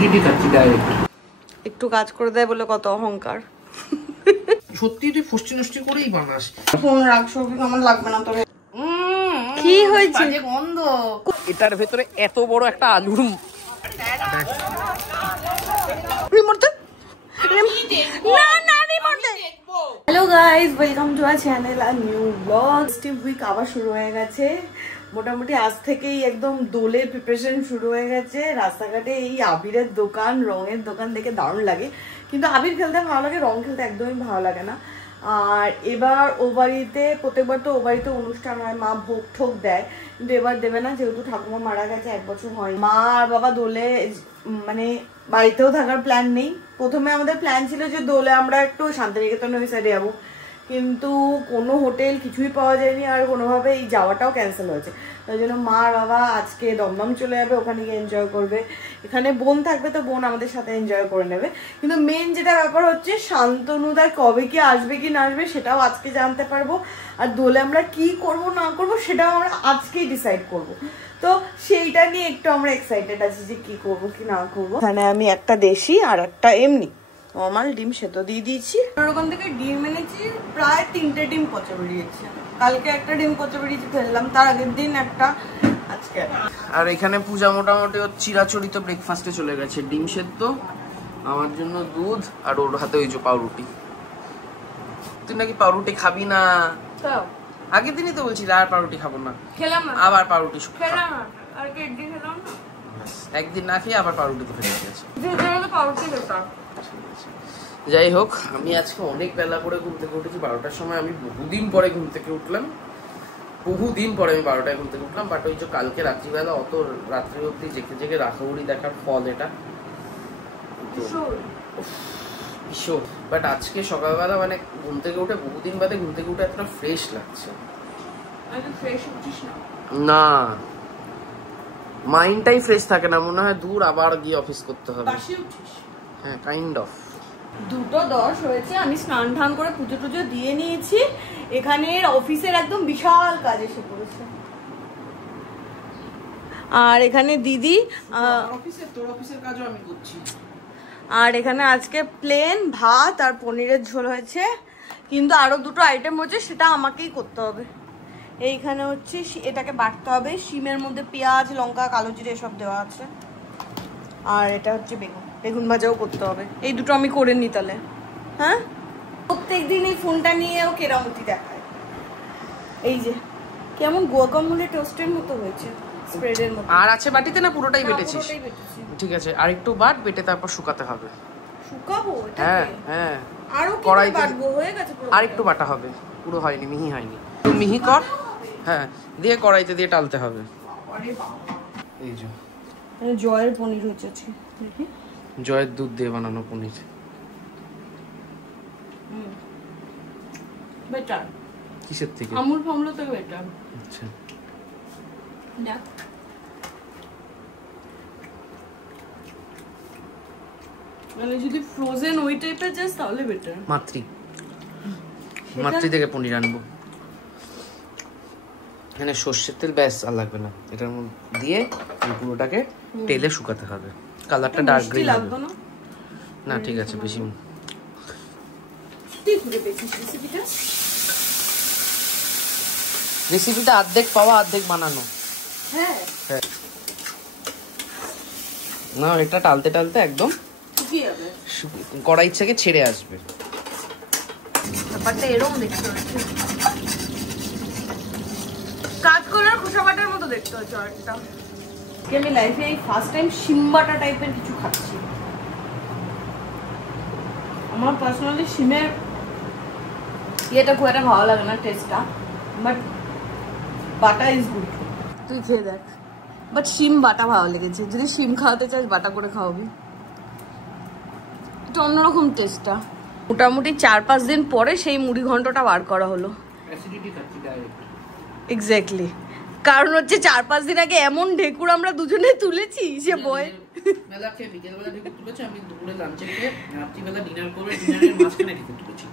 Acidity খাচ্ছি direct. একটু কাজ করে দেয় বলে কত অহংকার। সত্যি তুই ফুষ্টি নষ্টি করেই বানাস। ফোন রাখছো কি আমার লাগবে না তোর। কি হয়েছে? গন্ধ। এটার ভেতরে এত বড় একটা আলুর hello guys, welcome to our channel আর নিউ ব্লগ। স্টিভ উইক আবার শুরু হয়ে গেছে। মোটামুটি আজ থেকেই একদম দোলের প্রিপারেশন শুরু হয়ে গেছে। রাস্তাঘাটে এই আবিরের দোকান, রঙের দোকান দেখে দারুণ লাগে, কিন্তু আবির খেলতে ভালো লাগে, রং খেলতে একদমই ভালো লাগে না। আর এবার ও বাড়িতে, প্রত্যেকবার তো ও বাড়িতে অনুষ্ঠান হয়, মা ভোগ ঠোক দেয়, কিন্তু এবার দেবে না, যেহেতু ঠাকুমা মারা গেছে 1 বছর হয়। মা আর বাবা দোলে মানে বাড়িতেও থাকার প্ল্যান নেই। প্রথমে আমাদের প্ল্যান ছিল যে দোলে আমরা একটু শান্তিনিকেতন ওই সাইডে যাবো, কিন্তু কোনো হোটেল কিছুই পাওয়া যায়নি, আর কোনোভাবে এই যাওয়াটাও ক্যান্সেল হয়েছে। তাই জন্য মা আর বাবা আজকে দমদম চলে যাবে, ওখানে গিয়ে এনজয় করবে। এখানে বোন থাকবে তো বোন আমাদের সাথে এনজয় করে নেবে। কিন্তু মেন যেটা ব্যাপার হচ্ছে শান্তনুদার কবে কি আসবে কি না আসবে সেটাও আজকে জানতে পারবো, আর দোলে আমরা কি করব না করব সেটাও আমরা আজকেই ডিসাইড করব। তো সেইটা নিয়ে একটু আমরা এক্সাইটেড আছি যে কি করব কি না করব। এখানে আমি একটা দেশি আর একটা এমনি নর্মাল ডিম সেদ্ধ দিয়ে দিয়েছি। ওরকম থেকে ডিম এনেছি, প্রায় 3টে ডিম পচে বেরিয়েছে। কালকে একটা ডিম পচে বেরিয়েছে ফেললাম, তার আগের দিন একটা, আজকে। আর এখানে পূজা মোটামুটি চিরাচরিত ব্রেকফাস্টে চলে গেছে। ডিম সেদ্ধ, আমার জন্য দুধ, আর ওর হাতে ওই যে পাউরুটি। তুই নাকি পাউরুটি খাবি না? আগের দিনই তো বলছিস আর পাউরুটি খাবো না, খেলাম না, আবার পাউরুটি খেলাম না, আর কি একদিন খেলাম না, একদিন না খেয়ে আবার পাউরুটি তো ফেলে গেছে। যাই হোক, আমি আজকে অনেক বেলা করে ঘুম থেকে উঠেছি, 12টার সময়। আমি বহুদিন পরে ঘুম থেকে উঠলাম, বহুদিন পরে আমি 12টায় ঘুম থেকে উঠলাম। বাট ওই যে কালকে রাত্রিবেলা অত রাত্রি অব্দি জেগে জেগে রাখাউড়ি দেখার ফল এটা। বাট আজকে সকালবেলা মানে ঘুম থেকে উঠে, বহুদিন বাদে ঘুম থেকে উঠে এতটা ফ্রেশ লাগছে না, মাইন্ডটাই ফ্রেশ থাকে না, মনে হয় দূর আবার গিয়ে অফিস করতে হবে। হ্যাঁ, কাইন্ড অফ। 2:10 হয়েছে, আমি স্নান ধান করে পুজো টুজো দিয়ে নিয়েছি। এখানে অফিসের একদম বিশাল কাজ এসে পড়েছে। আর এখানে দিদি তোর অফিসের কাজও আমি করছি। আর এখানে আজকে প্লেন ভাত আর পনিরের ঝোল হয়েছে, কিন্তু আরো 2টো আইটেম হচ্ছে, সেটা আমাকেই করতে হবে। এইখানে হচ্ছে এটাকে বাটতে হবে, শিমের মধ্যে পেঁয়াজ, লঙ্কা, কালো জিরে এসব দেওয়া আছে। আর এটা হচ্ছে বেগুন ভাজাও করতে হবে। এই 2টো আমি করে নিই তাহলে। হ্যাঁ, প্রত্যেকদিন এই ফোনটা নিয়েও কেরামতি দেখায়। এই যে কেমন গুয়াকামোলে টোস্টের মতো হয়েছে, স্প্রেডের মতো। আর আছে বাটিতে না পুরোটাই বেটেছিস? ঠিক আছে, আর একটু বাট, বেটে তারপর শুকাতে হবে। শুকাবো? হ্যাঁ হ্যাঁ, আরো কড়াই বাটবো, হয়ে গেছে পুরো। আর একটু বাটা হবে, পুরো হয়নি, মিহি হয়নি। একটু মিহি কর, হ্যাঁ, দিয়ে কড়াইতে দিয়ে টালতে হবে। এই যে জয়ের পনির হচ্ছে, দেখি জয়ের দুধ দিয়ে বানানো পনির। বেটার। কিসের থেকে? আমুল ফামুল থেকে বেটার। আচ্ছা, দেখ মানে যদি ফ্রোজেন ওই টাইপের যাস তাহলে বেটার। মাতৃ থেকে পনির আনবো। এখানে সর্ষের তেল ব্যাস, আর লাগবে না। এটার মধ্যে দিয়ে পুরোটাকে তেলে শুকাতে হবে। কালারটা ডার্ক গ্রিন হবে না? ঠিক আছে, বেশি রেসিপিটা অর্ধেক পাওয়া অর্ধেক বানানো। হ্যাঁ হ্যাঁ, না এটা টালতে টালতে একদম কড়াই থেকে ছেড়ে আসবে। ব্যাপারটা এরকম দেখতে হচ্ছে, কাঠকলার খোসা বাটার মতো দেখতে হচ্ছে অনেকটা। আমি লাইফে এই ফার্স্ট টাইম শিমবাটা টাইপের কিছু খাচ্ছি। আমার পার্সোনালি শিমের ইয়েটা খুব একটা ভালো লাগে না, টেস্টটা, বাট বাটা ইজ গুড। তুই খেয়ে দেখ, বাট শিম বাটা ভালো লেগেছে। যদি শিম খাওয়াতে চাস বাটা করে খাওয়াবি, এটা অন্যরকম টেস্টটা। মোটামুটি 4-5 দিন পরে সেই মুড়ি ঘন্টটা বার করা হলো। এক্স্যাক্টলি, কারণ হচ্ছে 4-5 দিন আগে এমন ঢেকুর আমরা দুজনে তুলেছি, সে বয় বেলা খেয়ে বিকেলবেলা ঢেকুর তুলেছি, আমি দুপুরে লাঞ্চে খেয়ে রাত্রিবেলা ডিনার করে ডিনারের মাঝখানে ঢেকুর তুলেছি।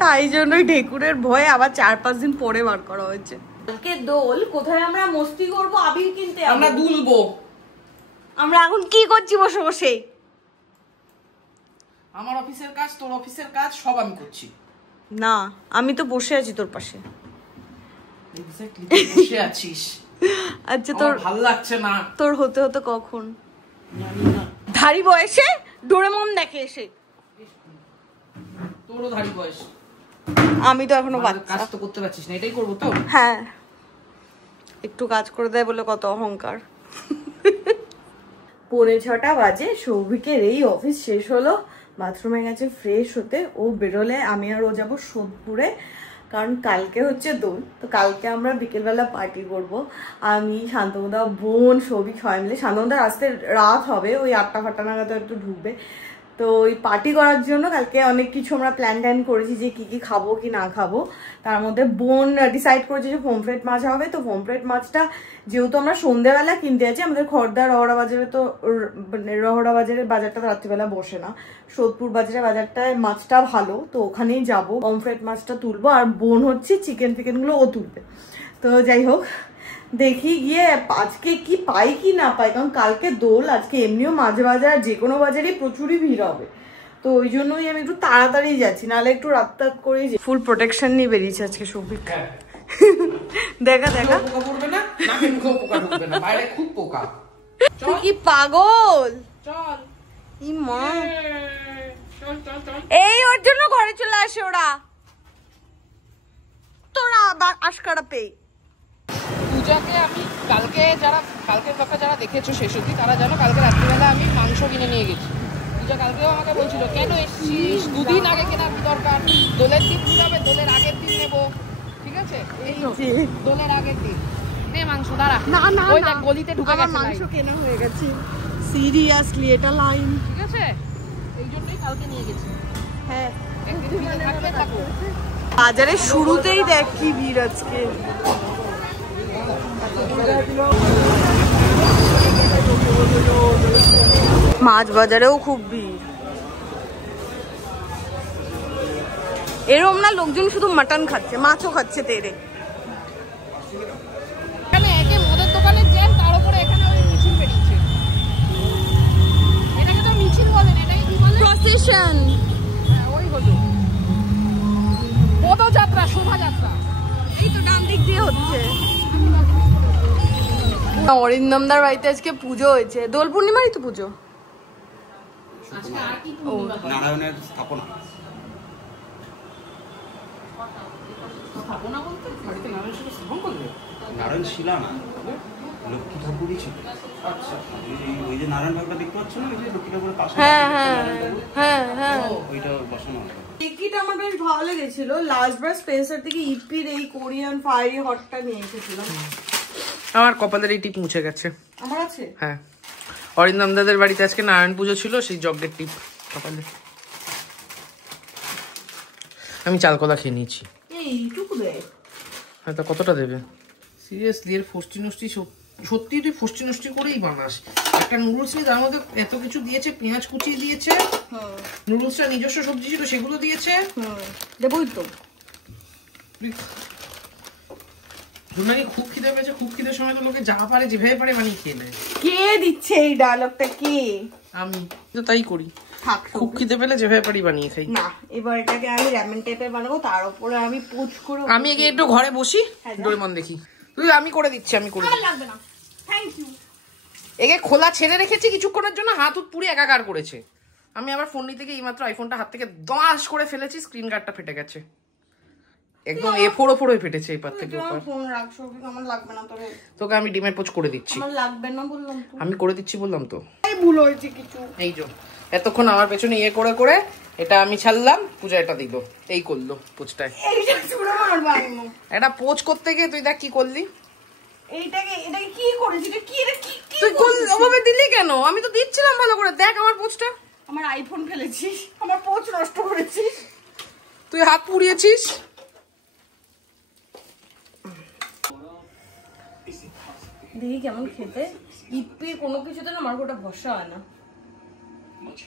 তাই জন্যই ঢেকুরের ভয়ে আবার 4-5 দিন পরে বার করা হয়েছে। কালকে দোল, কোথায় আমরা মস্তি করবো? আবির কিনতে আমরা দুলবো। আমরা এখন কি করছি বসে বসে? আমার অফিসের কাজ, তোর অফিসের কাজ সব আমি করছি। না, আমি তো বসে আছি তোর পাশে। এক্স্যাক্টলি, বসে আছিস। আচ্ছা, তোর ভালো লাগছে না? তোর হতে হতে কখন? ধারি বয়সে ডোরেমন দেখে এসে। তোরও ধারি বয়স। আমি তো এখনো বাচ্চা। কাজ তো করতে পারছিস না, এটাই করবো তো। হ্যাঁ, একটু কাজ করে দেয় বলে কত অহংকার। 6:45 বাজে, সৌভিকের এই অফিস শেষ হলো, বাথরুমে গেছে ফ্রেশ হতে। ও বেরোলে আমি আর ও যাবো সোদপুরে, কারণ কালকে হচ্ছে দোল। তো কালকে আমরা বিকেলবেলা পার্টি করব। আমি, শান্তনুদা, বোন, সৌভিক সবাই মিলে। শান্তনুদার আসতে রাত হবে, ওই 8টা নাগাদ একটু ঢুকবে। তো ওই পার্টি করার জন্য কালকে অনেক কিছু আমরা প্ল্যান করেছি যে কি কি খাবো কি না খাবো। তার মধ্যে বোন ডিসাইড করেছে যে পমফ্রেট মাছ হবে। তো পমফ্রেট মাছটা যেহেতু আমরা সন্ধ্যেবেলা কিনতে যাচ্ছি, আমাদের খড়দা রহড়া বাজারে, তো রহড়া বাজারের বাজারটা তো রাত্রিবেলা বসে না, সোদপুর বাজারের বাজারটায় মাছটা ভালো, তো ওখানেই যাবো, পমফ্রেট মাছটা তুলবো। আর বোন হচ্ছে চিকেন ফিকেনগুলো ও তুলবে। তো যাই হোক, দেখি গিয়ে আজকে কি পাই কি না পাই, কারণ কালকে দোল, আজকে এমনিও মাঝে বাজার যে কোনো বাজারে প্রচুরই ভিড় হবে। তো ওই জন্যই আমি একটু তাড়াতাড়ি যাচ্ছি, নাহলে একটু রাত করে ফুল প্রোটেকশন নিয়ে বেরিয়েছে আজকে সৌভিক। দেখা পোকা পড়বে না, নাকে মুখে পোকা ঢুকবে না, বাইরে খুব পোকা। তুই কি পাগল? চল। ই মা, এই ওর জন্য ঘরে চলে আসে ওরা, তোরা আশকারা পেয়ে। পূজাকে আমি কালকের কথা যারা দেখেছো শেষ অবধি তারা জানো, কালকে রাত্রিবেলা আমি মাংস কিনে নিয়ে গেছি। পূজা কালকেও আমাকে বলছিল কেন এসছিস, 2 দিন আগে কেনার কি দরকার, দোলের দিন যাবে, দোলের আগের দিন নেবো, ঠিক আছে? এই দোলের আগের দিন নে মাংস। দাঁড়া, ওই দেখ গলিতে ঢুকে গেছে, মাংস কেনা হয়ে গেছে। সিরিয়াসলি এটা লাইন, ঠিক আছে? এই জন্যই কালকে নিয়ে গেছি। হ্যাঁ, একদিন ফ্রিজে থাকবে থাকো। বাজারের শুরুতেই দেখ কি ভিড় আজকে। মাছ বাজারেও খুব ভিড়। এরকম না লোকজন শুধু মাটন খাচ্ছে, মাছও খাচ্ছে তেরে। এখানে একে মদের দোকানের জ্যাম, তার উপরে এখানে ওই মিছিল বেরিয়েছে। এটাকে তো মিছিল বলে না, এটাকে কি বলে? প্রসেশন। হ্যাঁ, ওই হলো পদযাত্রা, শোভাযাত্রা। এই তো ডান দিক দিয়ে হচ্ছে। অরিন্দমদার বাড়িতে আজকে পুজো হয়েছে, দোল পূর্ণিমারই তো পুজো। নারায়ণের স্থাপনা। নারায়ণ শিলা না, লক্ষ্মী ঠাকুরই ছিল। আচ্ছা, ওই যে নারায়ণ ঠাকুরটা দেখতে পাচ্ছ না, ওই যে লক্ষ্মী ঠাকুরের পাশে। হ্যাঁ হ্যাঁ হ্যাঁ হ্যাঁ, ওইটা বসানো। টিকিট আমার বেশ ভালো লেগেছিল। লাস্ট বার স্পেন্সার থেকে ইপির এই কোরিয়ান ফায়ারি হটটা নিয়ে এসেছিলাম। আমার কপালের এই টিপ মুছে গেছে। আমার আছে? হ্যাঁ, অরিন্দম দাদের বাড়িতে আজকে নারায়ণ পুজো ছিল, সেই যজ্ঞের টিপ কপালে। আমি চালকলা খেয়ে নিয়েছি। এইটুকু দেয়? হ্যাঁ, তা কতটা দেবে? সিরিয়াসলি এর ফষ্টি নষ্টি, সত্যি তুই ফষ্টি নষ্টি করেই বানাস। একটা নুডলস নিয়ে তার মধ্যে এত কিছু দিয়েছে, পেঁয়াজ কুচিয়ে দিয়েছে, নুডলসটা নিজস্ব সবজি ছিল সেগুলো দিয়েছে। দেবই তো। খুব খিদে পেয়েছে, খুব খিদের সময় তো লোকে যা পারে যেভাবে পারে বানিয়ে খেয়ে নেয়। কে দিচ্ছে এই ডায়লগটা? কে? আমি তো তাই করি, খুব খিদে পেলে যেভাবে পারি বানিয়ে খাই। না, এবার এটাকে আমি লেমন টাইপের বানাবো, তার উপরে আমি পোচ করে। আমি একে একটু ঘরে বসি, ডোরেমন দেখি। তুই আমি করে দিচ্ছি, আমি করে দিচ্ছি। লাগবে না, থ্যাংক ইউ। একে খোলা ছেড়ে রেখেছি কিছুক্ষণের জন্য, হাত পুরো একাকার করেছে। আমি আবার ফোন নিতে গিয়ে এইমাত্র আইফোনটা হাত থেকে দাস করে ফেলেছি, স্ক্রিন গার্ডটা ফেটে গেছে, একদম এফোড় ওফোড় হয়ে ফেটেছে এই পার থেকে। ফোন রাখ সবই, আমার লাগবে না তোরে। তোকে আমি ডিমের পোচ করে দিচ্ছি। আমার লাগবে না বললাম তো, আমি করে দিচ্ছি বললাম তো। এই ভুল হয়েছে কিছু। এই যে এতক্ষণ আমার পেছনে ইয়ে করে করে এটা আমি ছাড়লাম, পূজা এটা দিল, এই করলো পোচটায়। এইটা চুড়ে মারবো আমি। এটা পোচ করতে গিয়ে তুই দেখ কি করলি। এটাকে কি করেছিস? এটা কি? এটা কি তুই ওভাবে দিলি কেন? আমি তো দিচ্ছিলাম ভালো করে, দেখ আমার পোচটা। আমার আইফোন ফেলেছিস, আমার পোচ নষ্ট করেছিস, তুই হাত পুড়িয়েছিস। দেখি কেমন খেতে। ইপির কোনো কিছুতে না আমার ওটা ভরসা হয় না।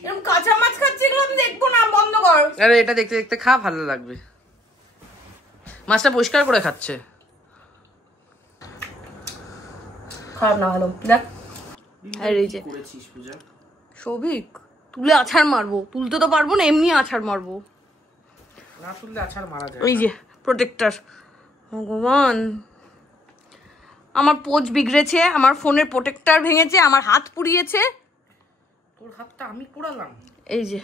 এরকম কাঁচা মাছ খাচ্ছি, এগুলো আমি দেখবো না, বন্ধ কর। আরে এটা দেখতে দেখতে খা, ভালো লাগবে। মাছটা পরিষ্কার করে খাচ্ছে। খারাপ না, ভালো। দেখ আর এই যে করেছিস পূজা? সৌভিক তুলে আছাড় মারবো, তুলতে তো পারবো না, এমনি আছাড় মারবো। না তুললে আছাড় মারা যায়। ওই যে প্রোটেক্টর, ভগবান আমার পোজ বিগড়েছে, আমার ফোনের প্রোটেক্টর ভেঙেছে, আমার হাত পুড়িয়েছে। তোর হাতটা আমি পোড়ালাম? এই যে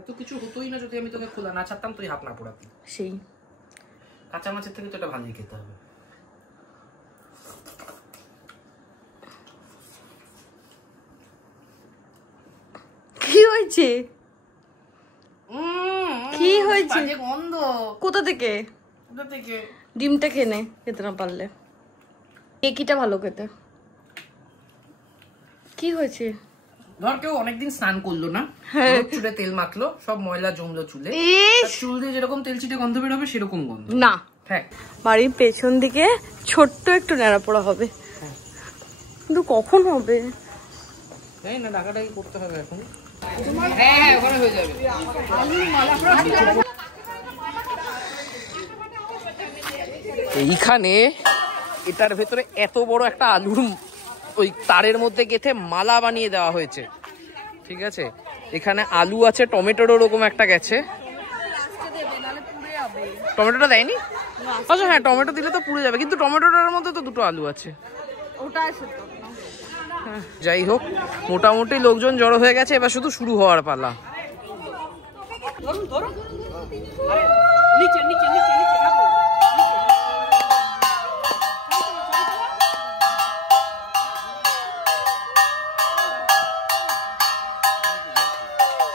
এত কিছু হতোই না যদি আমি তোকে খোলা না ছাড়তাম, তুই হাত না পোড়াতি। সেই কাঁচা মাছের থেকে তো এটা ভালোই খেতে হবে। কি হয়েছে? কি হয়েছে? গন্ধ কোথা থেকে? কোথা থেকে? ডিমটা খেয়ে খেতে না পারলে। একিটা ভালো খেতে। কি হয়েছে? ধর কেউ অনেকদিন স্নান করলো না, চুলে তেল মাখলো, সব ময়লা জমলো চুলে, চুল দিয়ে যেরকম তেল চিটে গন্ধ বের হবে সেরকম গন্ধ না। হ্যাঁ, বাড়ির পেছন দিকে ছোট্ট একটু ন্যাড়া পোড়া হবে, কিন্তু কখন হবে? এই না ডাকাডাকি করতে হবে এখন। হ্যাঁ ওখানে হয়ে যাবে। এইখানে এটার ভেতরে এত বড় একটা আলুর ওই তারের মধ্যে গেঁথে মালা বানিয়ে দেওয়া হয়েছে, ঠিক আছে? এখানে আলু আছে, টমেটোর ওরকম একটা গেছে। টমেটোটা দেয়নি? আচ্ছা হ্যাঁ, টমেটো দিলে তো পুড়ে যাবে, কিন্তু টমেটোটার মধ্যে তো দুটো আলু আছে। যাই হোক, মোটামুটি লোকজন জড়ো হয়ে গেছে, এবার শুধু শুরু হওয়ার পালা।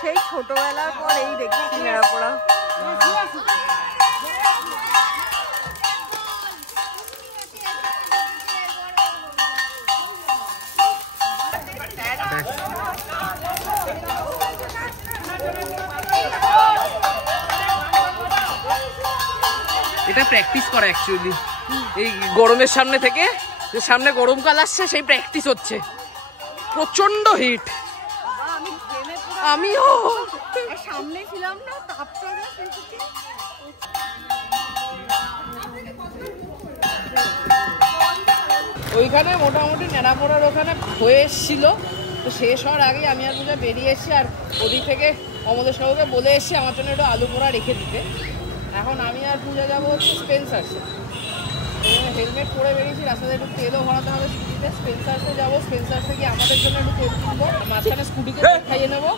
সেই ছোটবেলার পরেই দেখছি ন্যাড়া পোড়া। এটা প্র্যাকটিস করা অ্যাকচুয়ালি, এই গরমের সামনে থেকে, যে সামনে গরমকাল আসছে সেই প্র্যাকটিস হচ্ছে। প্রচন্ড হিট। আমিও সামনে ছিলাম না, ওইখানে মোটামুটি নেড়াপোড়ার ওখানে হয়ে এসেছিল, তো শেষ হওয়ার আগেই আমি আর পূজা বেরিয়ে এসেছি, আর ওদিক থেকে অমলেশ বাবুকে বলে এসেছি আমার জন্য একটু আলু পোড়া রেখে দিতে। এখন আমি আর পূজা যাবো হচ্ছে স্পেন্সার্সে। হেলমেট পরে বেরিয়েছি, রাস্তাতে একটু তেলও ভরাতে হবে স্কুটিতে। স্পেন্সার্সে যাবো, স্পেন্সার্স থেকে আমাদের জন্য একটু তেল কিনবো, মাঝখানে স্কুটিকে খাইয়ে নেবো,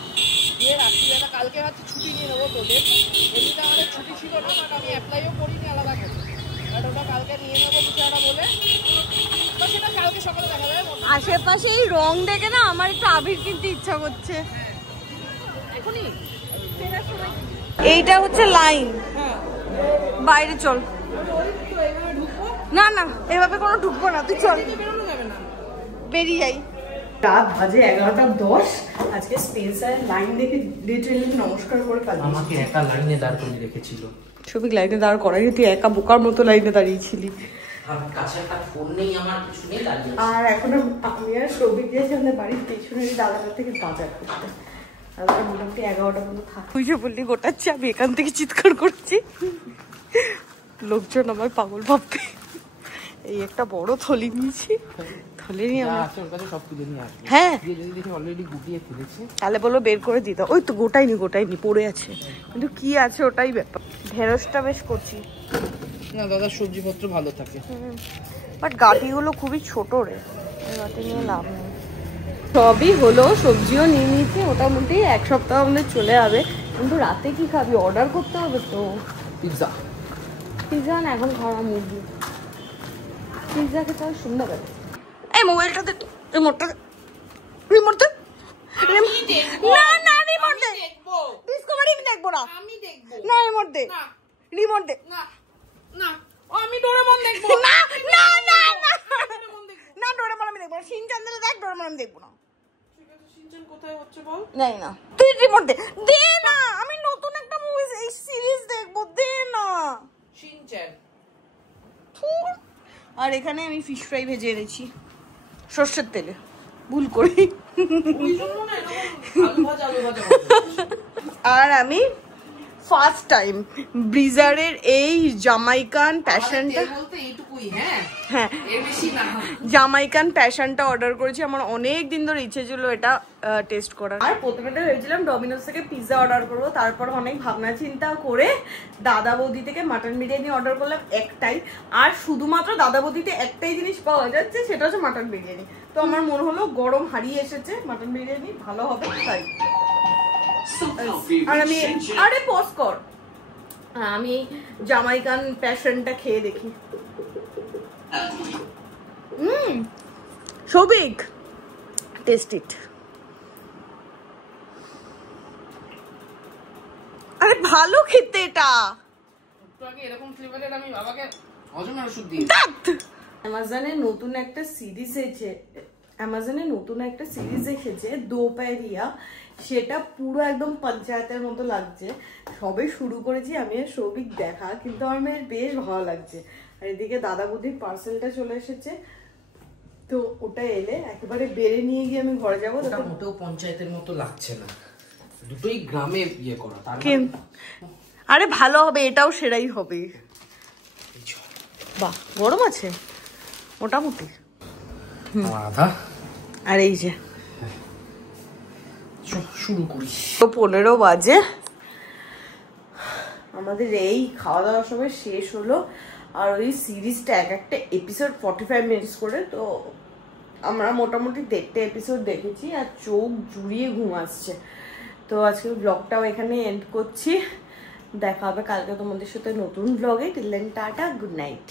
দিয়ে রাত্রিবেলা কালকে ভাবছি ছুটি নিয়ে নেবো তোদের। এমনিতে আমাদের ছুটি ছিল না, বাট আমি অ্যাপ্লাইও করিনি আলাদা করে, বাট ওটা কালকে নিয়ে নেবো কিছু একটা বলে, তো সেটা কালকে সকালে দেখা যাবে। আশেপাশে এই রং দেখে না আমার একটু আবির কিনতে ইচ্ছা করছে এখনই। এইটা হচ্ছে লাইন, বাইরে চল। না না এভাবে কোনো ঢুকবো না, তুই চল বেরিয়ে যাই। রাত বাজে 11:10। আজকে স্পেন্সার লাইন দেখে লিটারালি নমস্কার করে পালিয়ে আমাকে একা লাইনে দাঁড় করে রেখেছিল। সবিক লাইনে দাঁড় করাই, তুই একা বোকার মতো লাইনে দাঁড়িয়েছিলি। কাছে একটা ফোন নেই আমার, কিছু নেই, দাঁড়িয়ে আর এখন আমি আর সবিক দিয়েছি আমাদের বাড়ির পেছনের দাদাটার থেকে বাজার করতে। আর মোটামুটি 11টা পর্যন্ত থাক। তুই যে বললি গোটাচ্ছি, আমি এখান থেকে চিৎকার করছি, লোকজন আমার পাগল ভাববে। এই একটা বড় থলি নিয়েছি, থলি নিয়ে ওর কাছে সব তুলে নিয়ে আসবে। হ্যাঁ যদি দেখি অলরেডি গুটিয়ে ফেলেছে, তাহলে বলো বের করে দিতে। ওই তো গোটাইনি পড়ে আছে, কিন্তু কি আছে ওটাই ব্যাপার। ঢেঁড়সটা বেশ করছি না দাদা, সবজিপত্র ভালো থাকে, বাট গাটিগুলো খুবই ছোট রে, গাটি নিয়ে লাভ নেই। সবই হলো, সবজিও নিয়ে নিয়েছি, মোটামুটি 1 সপ্তাহ আমাদের চলে যাবে। কিন্তু রাতে কি খাবি? অর্ডার করতে হবে তো। পিৎজা না, এখন খাওয়া মুরগি। পিৎজা খেতে হবে সন্ধ্যাবেলা। এই মোবাইলটা দে তো, রিমোটটা রিমোট দে। না না রিমোট দে, ডিসকভারি আমি দেখবো না। আমি দেখবো না, রিমোট দে, রিমোট দে। না না আমি ডোরেমন দেখবো না না না না না, ডোরেমন আমি দেখবো না। শিনচান দিলে দেখ, ডোরেমন আমি দেখবো না। শিনচান কোথায় হচ্ছে বল? নাই না, তুই রিমোট দে। দে না, আমি নতুন একটা মুভি এই সিরিজ দেখবো, দে না। শিনচান। আর এখানে আমি ফিশ ফ্রাই ভেজে এনেছি সর্ষের তেলে, ভুল করে। আর আমি ফার্স্ট টাইম ব্রিজারের এই জামাইকান প্যাশনটা, বলতে এইটুকু এইটুকুই, হ্যাঁ হ্যাঁ, এর বেশি না। জামাইকান প্যাশনটা অর্ডার করেছি, আমার অনেক দিন ধরে ইচ্ছে ছিল এটা টেস্ট করার। আর প্রথমে তো ভেবেছিলাম ডমিনোস থেকে পিৎজা অর্ডার করবো, তারপর অনেক ভাবনা চিন্তা করে দাদা বৌদি থেকে মাটন বিরিয়ানি অর্ডার করলাম একটাই। আর শুধুমাত্র দাদা বৌদিতে একটাই জিনিস পাওয়া যাচ্ছে, সেটা হচ্ছে মাটন বিরিয়ানি। তো আমার মনে হলো গরম হারিয়ে এসেছে, মাটন বিরিয়ানি ভালো হবে তাই। আর আমি আরে পজ কর, আমি জামাইকান প্যাশনটা খেয়ে দেখি। সৌভিক, টেস্ট ইট। আরে ভালো খেতে এটা। এরকম ফ্লেভারের আমি বাবাকে হজমের ওষুধ দিই। অ্যামাজনে নতুন একটা সিরিজ এসেছে দোপহরিয়া, সেটা পুরো একদম পঞ্চায়েতের মতো লাগছে। সবে শুরু করেছি আমি আর সৌভিক দেখা, কিন্তু আমার মেয়ের বেশ ভালো লাগছে। আর এদিকে দাদা বৌদির পার্সেলটা চলে এসেছে, তো ওটা এলে একেবারে বেড়ে নিয়ে গিয়ে আমি ঘরে যাবো। ওটা মোটেও পঞ্চায়েতের মতো লাগছে না, দুটোই গ্রামে ইয়ে করা। আরে ভালো হবে, এটাও সেরাই হবে। বাহ, গরম আছে মোটামুটি। আধা। আর এই যে শুরু করি। তো 15 বাজে, আমাদের এই খাওয়া দাওয়ার সময় শেষ হলো। আর ওই সিরিজটা এক একটা এপিসোড 45 মিনিটস করে, তো আমরা মোটামুটি 1.5 এপিসোড দেখেছি আর চোখ জুড়িয়ে ঘুম আসছে। তো আজকে ব্লগটাও এখানে এন্ড করছি, দেখা হবে কালকে তোমাদের সাথে নতুন ব্লগে। Till then tata, good night.